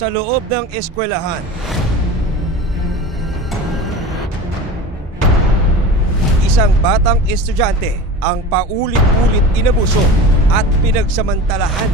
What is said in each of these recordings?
Sa loob ng eskwelahan, isang batang estudyante ang paulit-ulit inabuso at pinagsamantalahan.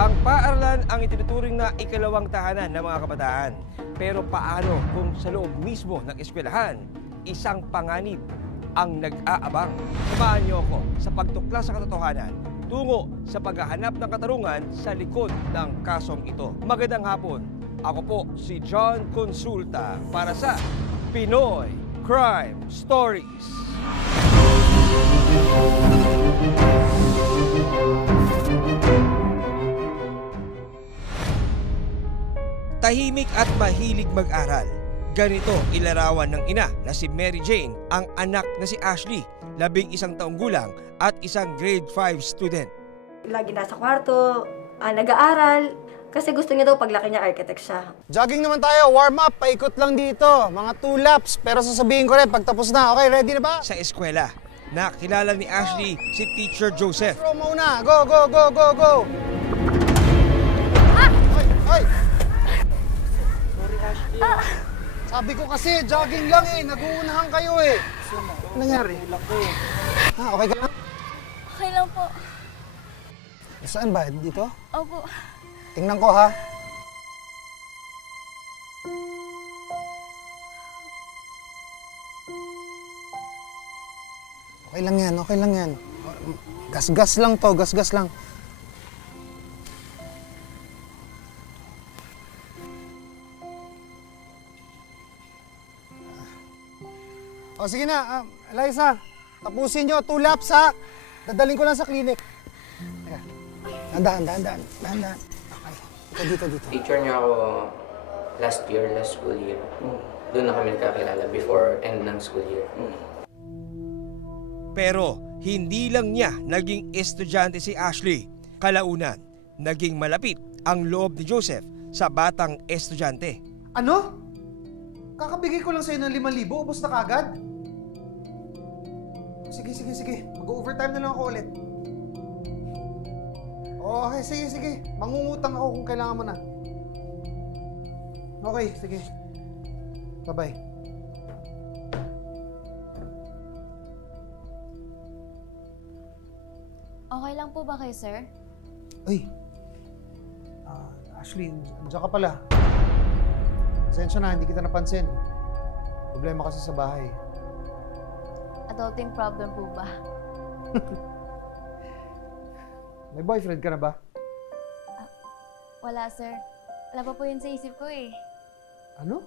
Ang paaralan ang itinuturing na ikalawang tahanan ng mga kabataan. Pero paano kung sa loob mismo ng eskwelahan, isang panganib ang nag-aabang? Samahan niyo ako sa pagtuklas sa katotohanan tungo sa paghahanap ng katarungan sa likod ng kasong ito. Magandang hapon. Ako po si John Consulta para sa Pinoy Crime Stories. Tahimik at mahilig mag-aral. Ganito ilarawan ng ina na si Mary Jane ang anak na si Ashley, 11 taong gulang at isang grade 5 student. Lagi nasa kwarto, nag-aaral, kasi gusto niya daw paglaki niya architect siya. Jogging naman tayo, warm up, paikot lang dito. Mga 2 laps, pero sasabihin ko rin pag tapos na. Okay, ready na ba? Sa eskwela, nakilala ni Ashley si Teacher Joseph. Throw muna, go, go, go, go, go! Hoy, hoy! Sorry, Ashley. Sabi ko kasi, jogging lang eh, nag-uunahan kayo eh. Ano nangyari? Okay ka lang? Okay lang po. Saan ba? Dito? Opo. Tingnan ko ha. Okay lang yan, okay lang yan. Gas-gas lang to, gas-gas lang. O sige na, Eliza, tapusin nyo, 2 laps ha. Dadaling ko lang sa clinic. Dahan. Okay. Dito. Teacher niya ako last school year. Doon na kami nagkakilala before end ng school year. Pero hindi lang niya naging estudyante si Ashley. Kalaunan, naging malapit ang loob ni Joseph sa batang estudyante. Ano? Kakabigay ko lang sa'yo ng 5,000, ubos na kagad? Sige. Mag-overtime na lang ako ulit. Okay, sige. Mangungutang ako kung kailangan mo na. Okay, sige. Bye-bye. Okay lang po ba kayo, sir? Ay! Ashley, andiyan ka pala. Pasensya na, hindi kita napansin. Problema kasi sa bahay. Adulting problem po ba? May boyfriend ka na ba? Wala, sir. Wala pa po yun sa isip ko eh. Ano?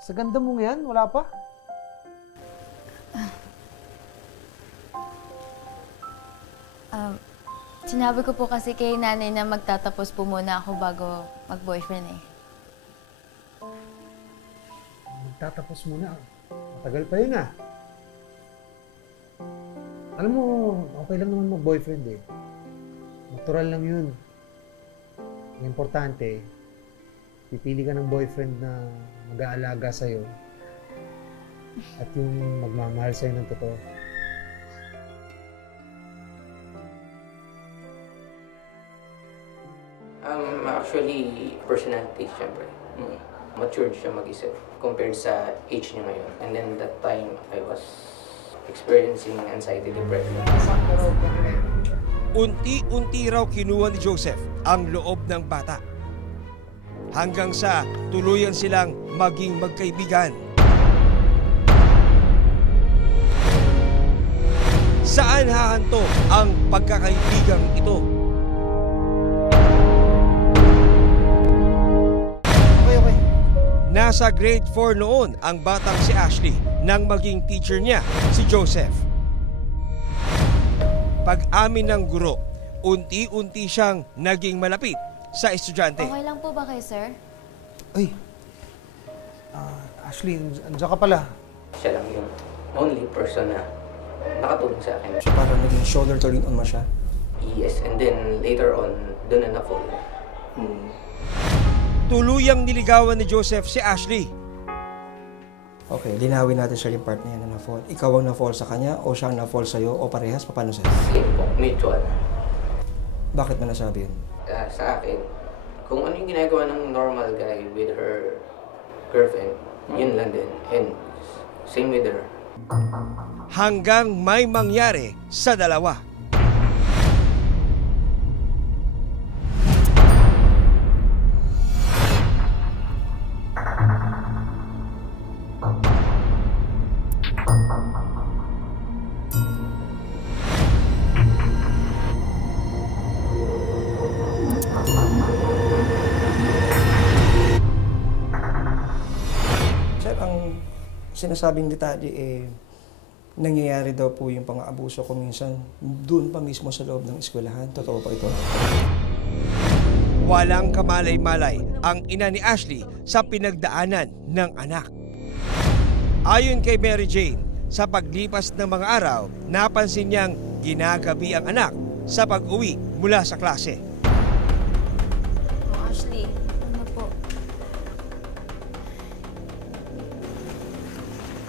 Sa ganda mo yan, wala pa? Sinabi ko po kasi kay nanay na magtatapos po muna ako bago mag-boyfriend eh. Magtatapos muna. Matagal pa yun ah. Alam mo, okay lang naman mag-boyfriend eh. Natural lang yun. Ang importante, pipili ka ng boyfriend na mag-aalaga sa'yo at yung magmamahal sa'yo ng totoo. Actually, personality, syempre. Matured siya mag-isip compared sa age niya ngayon. And then that time, I was experiencing anxiety, depression. Unti-unti raw kinuha ni Joseph ang loob ng bata. Hanggang sa tuluyan silang maging magkaibigan. Saan hahanto ang pagkakaibigang ito? Okay. Nasa grade 4 noon ang batang si Ashley nang maging teacher niya si Joseph. Pag-amin ng guro, unti-unti siyang naging malapit sa estudyante. Okay lang po ba kayo, sir? Ay! Ashley, andiyan ka pala. Siya lang yung only person na nakatulong sa akin. So parang naging shoulder to lean on mo siya? Yes, and then later on, doon na na-fall. Tuluyang niligawan ni Joseph si Ashley. Okay, linawin natin siya yung part na yan na na-fall. Ikaw ang na-fall sa kanya o siya ang na-fall sa'yo o parehas? Paano sa'yo? Sige po, mutual. Bakit mo nasabi yun? sa akin, kung ano yung ginagawa ng normal guy with her girlfriend, yun lang din. And same with her. Hanggang may mangyari sa dalawa. Sir, ang sinasabing detalye nangyayari daw po yung pang-aabuso ko minsan doon pa mismo sa loob ng eskwelahan. Totoo pa ito? Walang kamalay-malay ang ina ni Ashley sa pinagdaanan ng anak. Ayon kay Mary Jane, sa paglipas ng mga araw, napansin niyang ginagabi ang anak sa pag-uwi mula sa klase. Oh, Ashley, Ano po?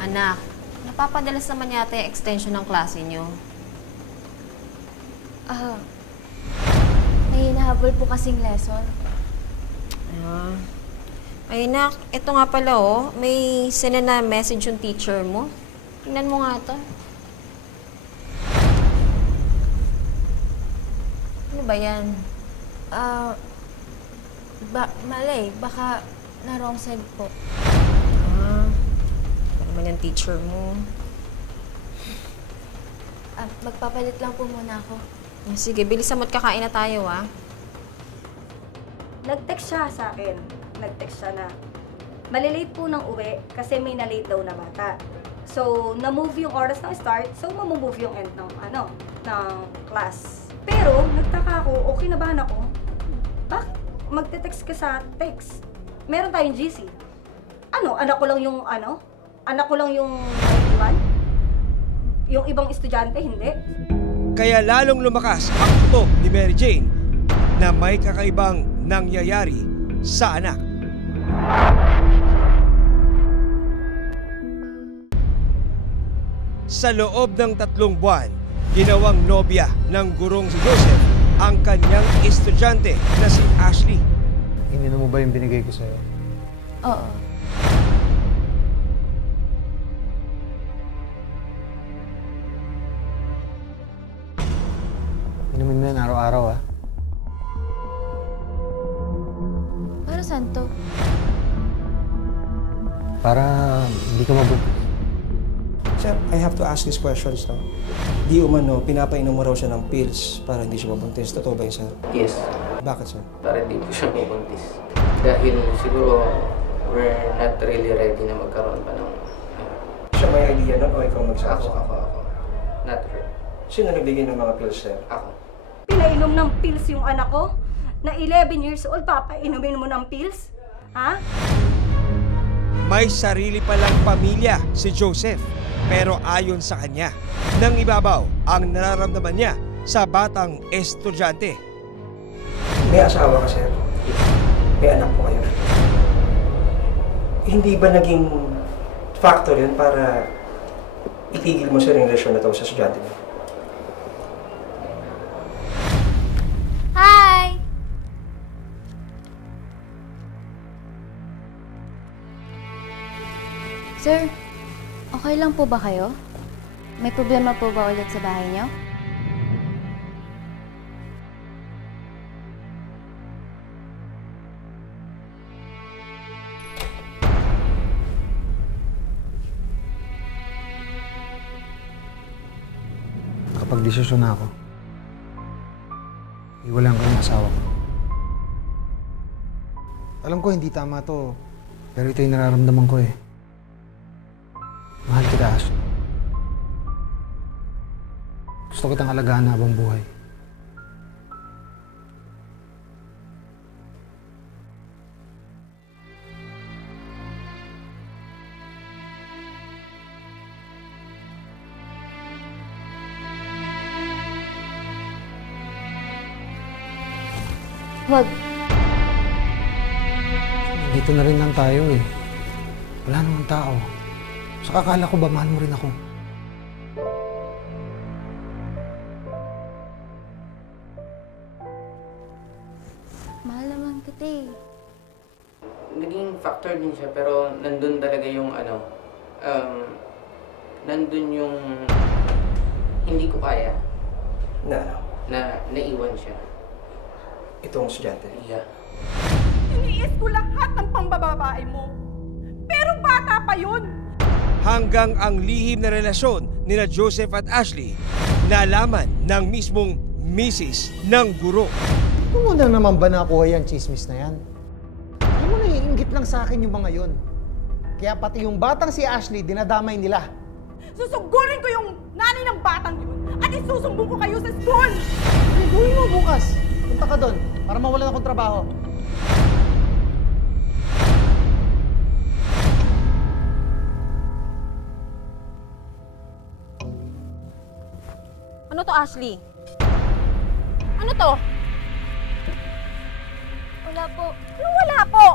anak, napapadalas naman yata yung extension ng klase niyo. May hinahabol po kasing lesson. Ay, nak, ito nga pala, may send na message yung teacher mo. Tingnan mo nga to. Ano ba yan? Malay, baka na wrong side po. Ano naman yung teacher mo? Magpapalit lang po muna ako. Sige, bilisan mo't kakain na tayo, Nag-text siya sa akin. Nag-text siya na malilate po ng uwi kasi may na-late daw na bata. So, na-move yung oras ng start, so mamumove yung end ng, ng class. Pero, nagtaka ako, kinabahan ako, bakit magte-text ka sa text? Meron tayong GC. Anak ko lang yung, anak ko lang yung iwan? Yung ibang estudyante, hindi? Kaya lalong lumakas ang tutok ni Mary Jane na may kakaibang nangyayari sa anak. Sa loob ng 3 buwan, ginawang nobya ng gurong si Joseph ang kanyang estudyante na si Ashley. Ininom mo ba yung binigay ko sa'yo? Oo. Inumin mo yan araw-araw, Para saan to? Para hindi ka mabuntis. Sir, I have to ask these questions now. Di umano, pinapainom mo raw siya ng pills para hindi siya mabuntis. Totoo ba yun, sir? Yes, Bakit, sir? para di po siya mabuntis. Dahil siguro we're not really ready na magkaroon pa ng... Siya may idea nun o ikaw nagsabi? Ako. Not her. Sino nagbigay ng mga pills, sir? Ako. Pinainom ng pills yung anak ko? Na 11 years old, papainumin mo ng pills? Ha? May sarili palang pamilya si Joseph, pero ayon sa kanya, nang ibabaw ang nararamdaman niya sa batang estudyante. May asawa ka, sir? May anak po kayo. Hindi ba naging factor yun para itigil mo, sir, yung relasyon na to sa estudyante mo? Hi! Sir, okay lang po ba kayo? May problema po ba ulit sa bahay niyo? Nakapag-desisyon na ako. Iwalan ko yung asawa ko. Alam ko hindi tama to, pero ito yung nararamdaman ko eh. Mahal kita, Ashley. Gusto kitang alagaan habang buhay. Huwag. Dito na rin lang tayo eh. Wala namang tao. Saka akala ko ba mahal mo rin ako? kita eh. Naging factor din siya, pero nandun talaga yung nandun yung hindi ko kaya na naiwan siya. Itong estudyante. Yeah. Iniis ko lahat ng pambababae mo. Pero bata pa yun. Hanggang ang lihim na relasyon nina Joseph at Ashley nalaman ng mismong misis ng guro. Kung mo na naman ba nakuha yan, chismis na yan? Alam mo, naiinggit lang sa akin yung mga yon. Kaya pati yung batang si Ashley, dinadamay nila. Susugurin ko yung nanay ng batang yun. At isusumbong ko kayo sa school. Gawin mo bukas. Punta ka doon para mawalan akong trabaho. Ano to, Ashley? Ano to? Wala po. Anong wala po?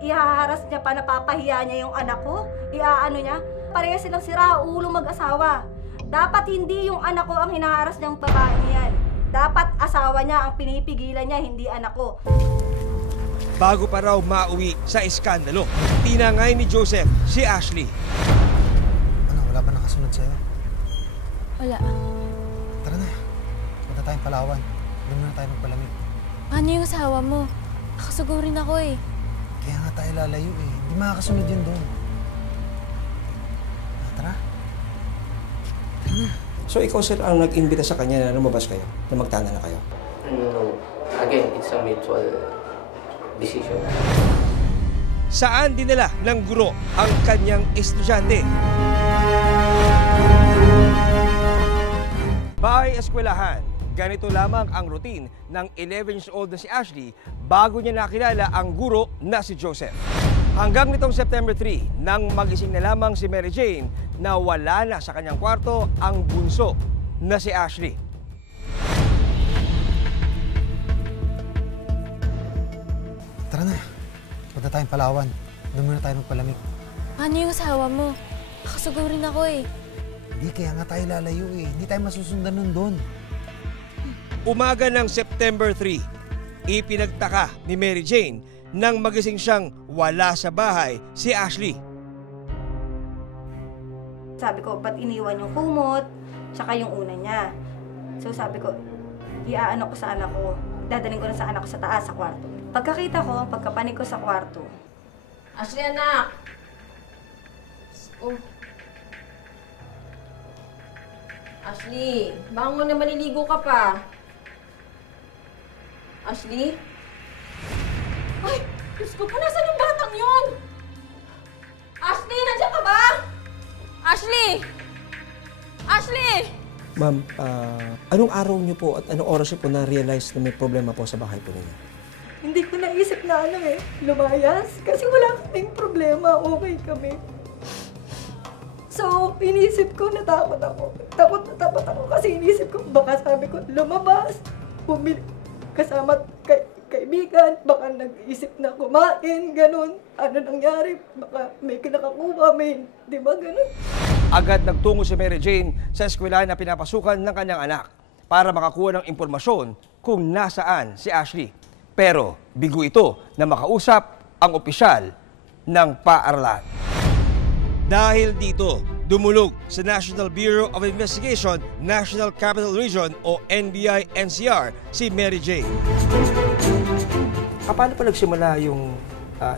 Ihaharas niya pa, napapahiya niya yung anak ko. Iaano niya. Pareha silang sira-ulo mag-asawa. Dapat hindi yung anak ko ang hinaharas niyang babae niyan. Dapat asawa niya ang pinipigilan niya, hindi anak ko. Bago pa raw mauwi sa iskandalo, tinangay ni Joseph si Ashley. Ano, wala ba nakasunod sa'yo? Wala. Tara na. Punta tayong Palawan. Doon muna tayo magpalamig. Paano yung asawa mo? Nakasugurin ako eh. Kaya nga tayo lalayo eh. Hindi makakasunod yun doon. Tara. So ikaw sir ang nag-imbita sa kanya na lumabas kayo, na magtana na kayo? No. Again, it's a mutual decision. Saan dinala ng guro ang kanyang estudyante? Bahay eskwelahan, ganito lamang ang routine ng 11 years old na si Ashley bago niya nakilala ang guro na si Joseph. Hanggang nitong September 3, nang magising na lamang si Mary Jane na wala na sa kanyang kwarto ang bunso na si Ashley. Tara na. Punta tayong Palawan. Doon muna tayo magpalamig. Paano yung asawa mo? Nakasugurin ako eh. Hindi, kaya nga tayo lalayo eh. Hindi tayo masusundan nun doon. Umaga ng September 3, ipinagtaka ni Mary Jane nang magising siyang wala sa bahay si Ashley. Sabi ko, ba't iniwan yung kumot, tsaka yung una niya. So sabi ko, iaano ko sa anak ko, dadaling ko na sa anak ko sa taas, sa kwarto. Pagkakita ko, pagkapanig ko sa kwarto. Ashley, anak! Oh. Ashley, bangon na, maliligo ka pa. Ashley? Ay, Diyos ko po, nasan yung batang yun? Ashley, nandiyan ka ba? Ashley! Ashley! Ma'am, anong araw niyo po at anong oras niyo po na-realize na may problema po sa bahay po ninyo? Hindi ko naisip na lumayas. Kasi wala kaming problema, okay kami. So, inisip ko, natakot ako. Takot ako kasi inisip ko, baka sabi ko, lumabas, kasama kaibigan, baka nag-isip na kumain, ganun. Ano nangyari? Baka may kinakakuha, di ba ganun? Agad nagtungo si Mary Jane sa eskwelahan na pinapasukan ng kanyang anak para makakuha ng impormasyon kung nasaan si Ashley. Pero bigo ito na makausap ang opisyal ng paaralan. Dahil dito, dumulog sa National Bureau of Investigation, National Capital Region o NBI-NCR si Mary Jane. Paano po nagsimula yung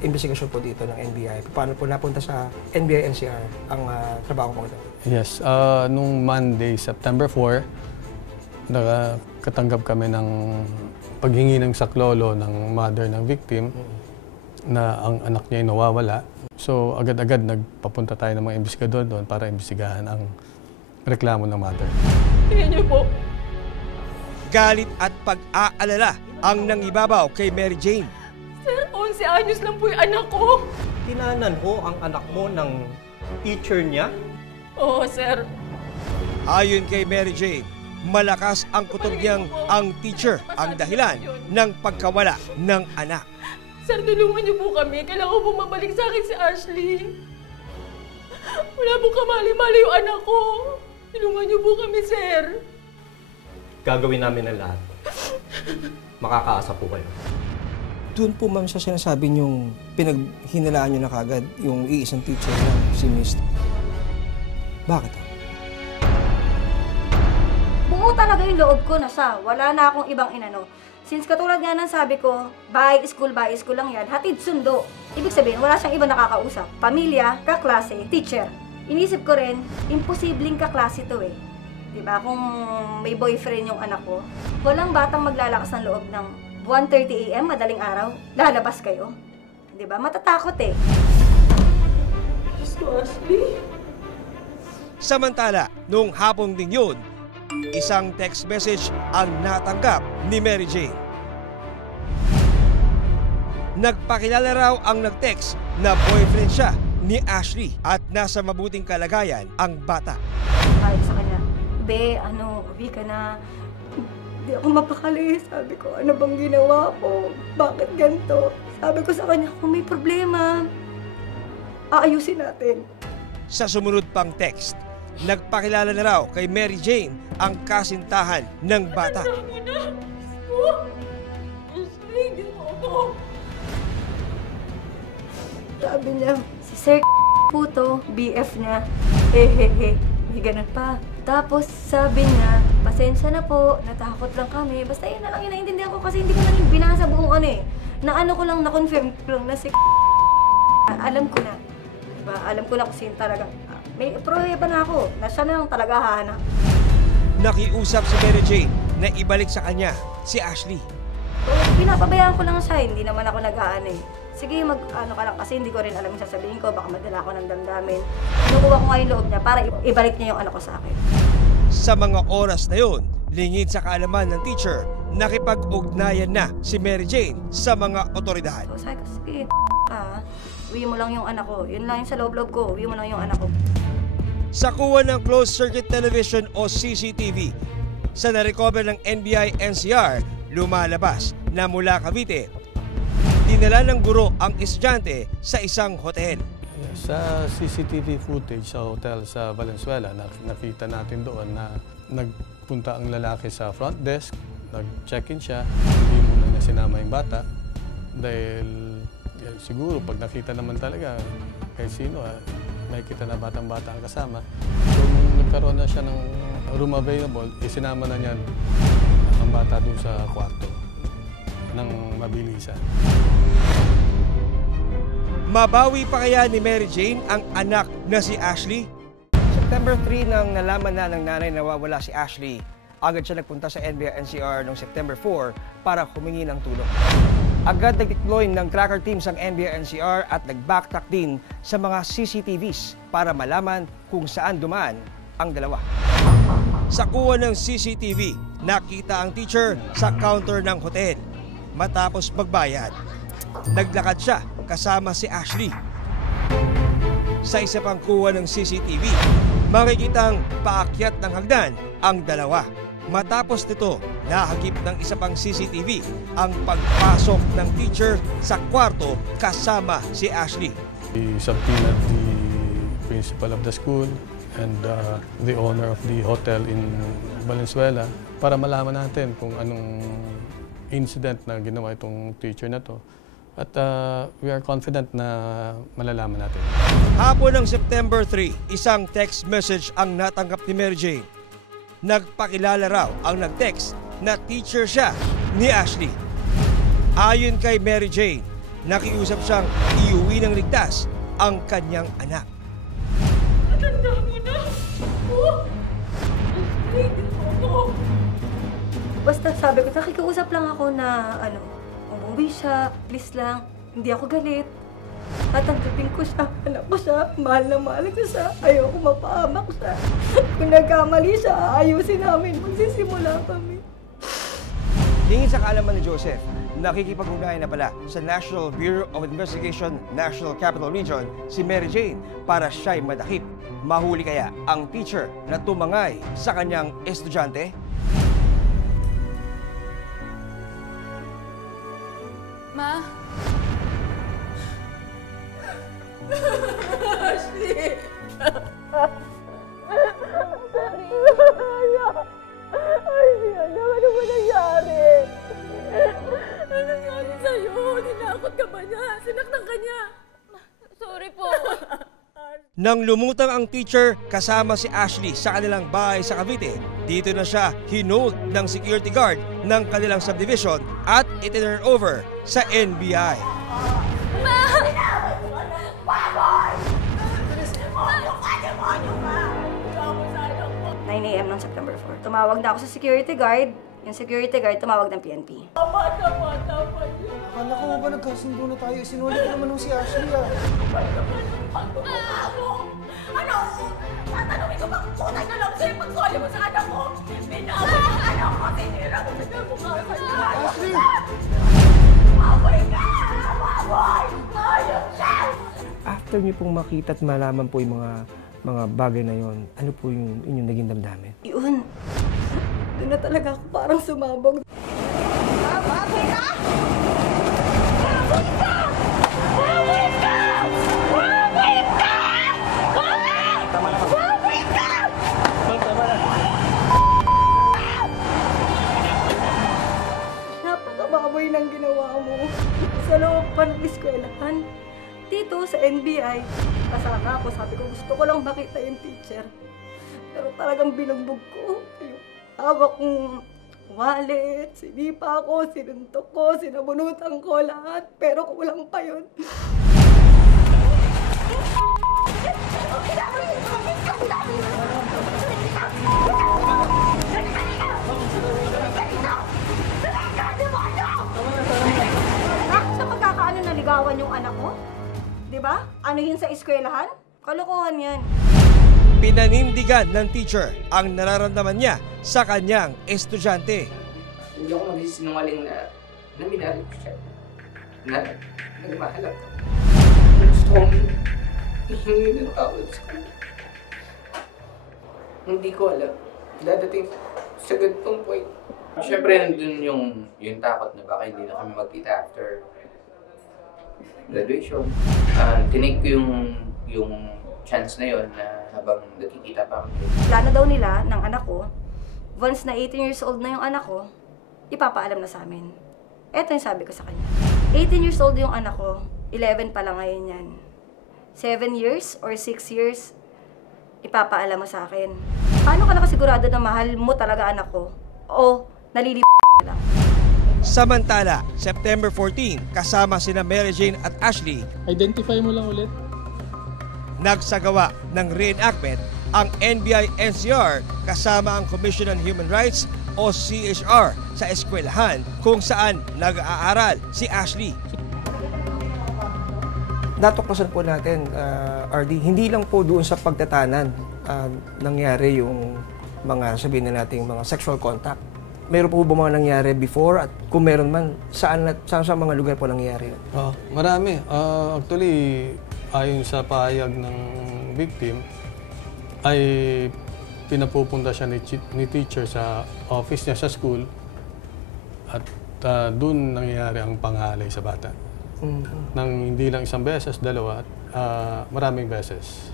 investigasyon po dito ng NBI? Paano po napunta sa NBI-NCR ang trabaho po ito? Yes, nung Monday, September 4, nakatanggap kami ng paghingi ng saklolo ng mother ng victim na ang anak niya ay nawawala. So agad-agad nagpapunta tayo ng mga investigador doon para imbestigahan ang reklamo ng mother. Tingnan niyo po. Galit at pag-aalala ang nangibabaw kay Mary Jane. Sir, 11 anyos lang po yung anak ko. Tinanan ho ang anak mo ng teacher niya? Oo, sir. Ayon kay Mary Jane, malakas ang kutob niyang ang teacher ang dahilan ng pagkawala ng anak. Sir, tulungan niyo po kami. Kailangan ko bumabalik sa akin si Ashley. Wala po kamali-mali yung anak ko. Tulungan niyo po kami, sir. Gagawin namin ang lahat. Makakaasa po kayo. Doon po ma'am sa sinasabi niyong pinaghinalaan niyo na kagad yung iisang teacher lang, si Miss. Bakit? Buo talaga yung loob ko na siya. Wala na akong ibang inano. Since katulad nga ng sabi ko, by school lang yan, hatid sundo. Ibig sabihin, wala siyang ibang nakakausap. Pamilya, kaklase, teacher. Inisip ko rin, imposibleng kaklase to eh. Diba? Kung may boyfriend yung anak ko, walang batang maglalakas ng loob ng 1:30 AM, madaling araw, lalabas kayo. Diba? Matatakot eh. Diyos ko, Ashley. Samantala, nung hapon din yun, isang text message ang natanggap ni Mary Jane. Nagpakilala raw ang nag-text na boyfriend siya ni Ashley at nasa mabuting kalagayan ang bata. Sabi sa kanya, Be, uwi ka na. Hindi ako mapakali. Sabi ko, ano bang ginawa ko? Bakit ganito? Sabi ko sa kanya, kung may problema, aayusin natin. Sa sumunod pang text, nagpakilala na raw kay Mary Jane ang kasintahan ng bata. Sabi niya, si Sir puto, BF niya. Hehehe, may ganun pa. Tapos sabi niya, pasensya na po, natakot lang kami. Basta yun na lang yung naiintindihan ko kasi hindi ko lang binasa buong ano eh. Na ano ko lang, na-confirm ko lang na si alam ko na. Diba? Alam ko na kung sino talaga. May pruweba na ako na siya na lang talaga hahanap. Nakiusap si Mary Jane na ibalik sa kanya si Ashley. So, pinapabayaan ko lang siya, hindi naman ako nag-aano eh. Sige, mag-ano ka lang kasi hindi ko rin alam yung sasabihin ko, baka madala ako ng damdamin. Kinukuha ko nga yung loob niya para ibalik niya yung ano ko sa akin. Sa mga oras na yun, lingid sa kaalaman ng teacher, nakipag-ugnayan na si Mary Jane sa mga otoridad. So, sabi ko, sige, uwi mo lang yung anak ko. Yun lang yung sa loob-loob ko, uwi mo lang yung anak ko. Sa kuha ng closed circuit television o CCTV, sa na-recover ng NBI-NCR, lumalabas na mula Cavite, dinala ng guro ang estudyante sa isang hotel. Sa CCTV footage sa hotel sa Valenzuela, nakita natin doon na nagpunta ang lalaki sa front desk, nag-check-in siya, hindi muna niya sinama yung bata. Dahil siguro pag nakita naman talaga kay sino, makikita na batang-bata ang kasama. So nung nagkaroon na siya ng room available, isinama na niya ang bata doon sa kwarto ng mabilisan. Mabawi pa kaya ni Mary Jane ang anak na si Ashley? September 3 nang nalaman na ng nanay na nawawala si Ashley, agad siya nagpunta sa NBI-NCR noong September 4 para humingi ng tulong. Agad nag-deploy ng tracker teams ang NBI-NCR at nag-backtrack din sa mga CCTVs para malaman kung saan dumaan ang dalawa. Sa kuha ng CCTV, nakita ang teacher sa counter ng hotel. Matapos magbayad, naglakad siya kasama si Ashley. Sa isa pang kuha ng CCTV, makikitang paakyat ng hagdan ang dalawa. Matapos nito, nahagip ng isa pang CCTV ang pagpasok ng teacher sa kwarto kasama si Ashley. We subpoenaed the principal of the school and the owner of the hotel in Valenzuela para malaman natin kung anong incident na ginawa itong teacher na to. At we are confident na malalaman natin. Hapon ng September 3, isang text message ang natanggap ni Mary Jane. Nagpakilala raw ang nag-text na teacher siya ni Ashley. Ayon kay Mary Jane, nakiusap siyang iuwi ng ligtas ang kanyang anak. Matanda mo na! Basta sabi ko, nakikiusap lang ako na umuwi siya, please lang, hindi ako galit. Tatanggapin ko siya, anak ko siya, mahal na mahal ko siya, ayaw ko mapahamak siya. Kung nagkamali siya, ayusin namin, magsisimula kami. Lingid sa kaalaman ni Joseph, nakikipag-ugnayan na pala sa National Bureau of Investigation National Capital Region si Mary Jane para siya'y madakip. Mahuli kaya ang teacher na tumangay sa kanyang estudyante? Ma? Ashley! Ay, ano ba nangyari? Ano nangyari sa'yo? Hindi Nang lumutang ang teacher kasama si Ashley sa kanilang bahay sa Cavite, dito na siya hinold ng security guard ng kanilang subdivision at itinurn over sa NBI. 9 a.m. ng September 4. Tumawag na ako sa security guard. Yung security guard tumawag ng PNP. Tama. Akala ko ba nagkasundo na tayo? Sinulit ko naman nung si Ashley Ano? Tatanungin ko bang tunay na lang sa'yo pagsoli mo sa anak ko? Binabay ang anak ko, sinira mo sa mukha sa niya. Ashley! Maboy ka! Maboy! Ayun siya! After niyo pong makita at malaman po yung mga bagay na yon, ano po yung inyong naging damdamin? Yun. Doon na talaga ako parang sumabog. Baboy ka! Baboy ka! Baboy ka! Baboy ka! Baboy ka! Napakababoy ng ginawa mo sa loob pa ng eskwelahan. Dito sa NBI, kasama ako, sabi ko gusto ko lang makita yung teacher. Pero talagang binugbog ko. Yung hawak kong wallet, sinipa ko, sinuntok ko, sinabunutan ko lahat. Pero kulang pa yun. Sa pagkakaano naligawan yung anak mo? Diba? Ano yun sa eskwelahan? Kalokohan yan. Pinanindigan ng teacher ang nararamdaman niya sa kanyang estudyante. Hindi ako magsisinungaling na minahal ko siya. Na nagmahal ako. Gusto kong hihingi ng tawad sa kanya. Hindi ko alam. Dadating sa ganitong point. Siyempre, nandun yung takot na baka hindi na kami magkita after graduation. Tinake ko yung chance na yon na habang nagkikita pa kami. Plano daw nila ng anak ko, once na 18 years old na yung anak ko, ipapaalam na sa amin. Eto yung sabi ko sa kanya. 18 years old yung anak ko, 11 pa lang ngayon yan. 7 years or 6 years, ipapaalam mo sa akin. Paano ka nakasigurado na mahal mo talaga anak ko? O nalilip lang? Samantala, September 14, kasama sina Mary Jane at Ashley, Identify mo lang ulit. nagsagawa ng reenactment ang NBI-NCR kasama ang Commission on Human Rights o CHR sa eskwelahan kung saan nag-aaral si Ashley. Natuklasan po natin, RD, hindi lang po doon sa pagtatanan nangyari yung mga sabihin na nating mga sexual contact. Meron po ba mga nangyari before at kung meron man, saan sa mga lugar po nangyari yun? Marami. Actually, ayon sa pahayag ng victim, ay pinapupunta siya ni teacher sa office niya sa school at doon nangyayari ang panghalay sa bata. Nang hindi lang isang beses, dalawa, maraming beses.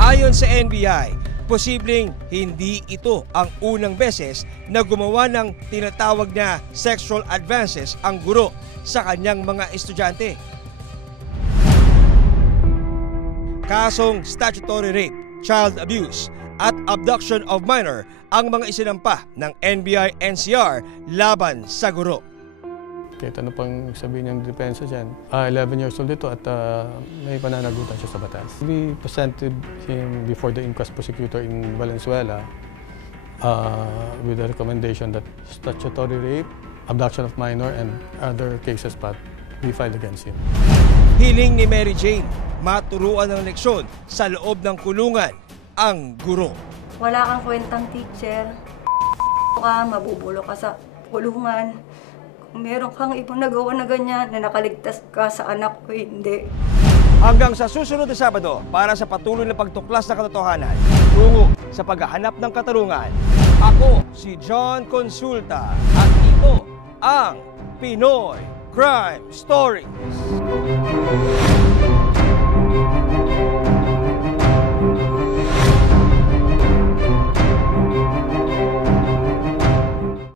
Ayon sa NBI, posibleng hindi ito ang unang beses na gumawa ng tinatawag na sexual advances ang guro sa kanyang mga estudyante. Kasong statutory rape, child abuse at abduction of minor ang mga isinampa ng NBI-NCR laban sa guro. Kahit ano pang sabihin niyang depensa dyan. 11 years old ito at may pananagutan siya sa batas. We presented him before the inquest prosecutor in Valenzuela with a recommendation that statutory rape, abduction of minor, and other cases pa be filed against him. Hiling ni Mary Jane, maturuan ng leksyon sa loob ng kulungan ang guro. Wala kang kwentang teacher. Mabubulo ka sa kulungan. Kung meron kang ibang nagawa na ganyan na nakaligtas ka sa anak ko, hindi. Hanggang sa susunod na Sabado para sa patuloy na pagtuklas ng katotohanan, tungo sa paghahanap ng katarungan. Ako si John Consulta at ito ang Pinoy Crime Stories.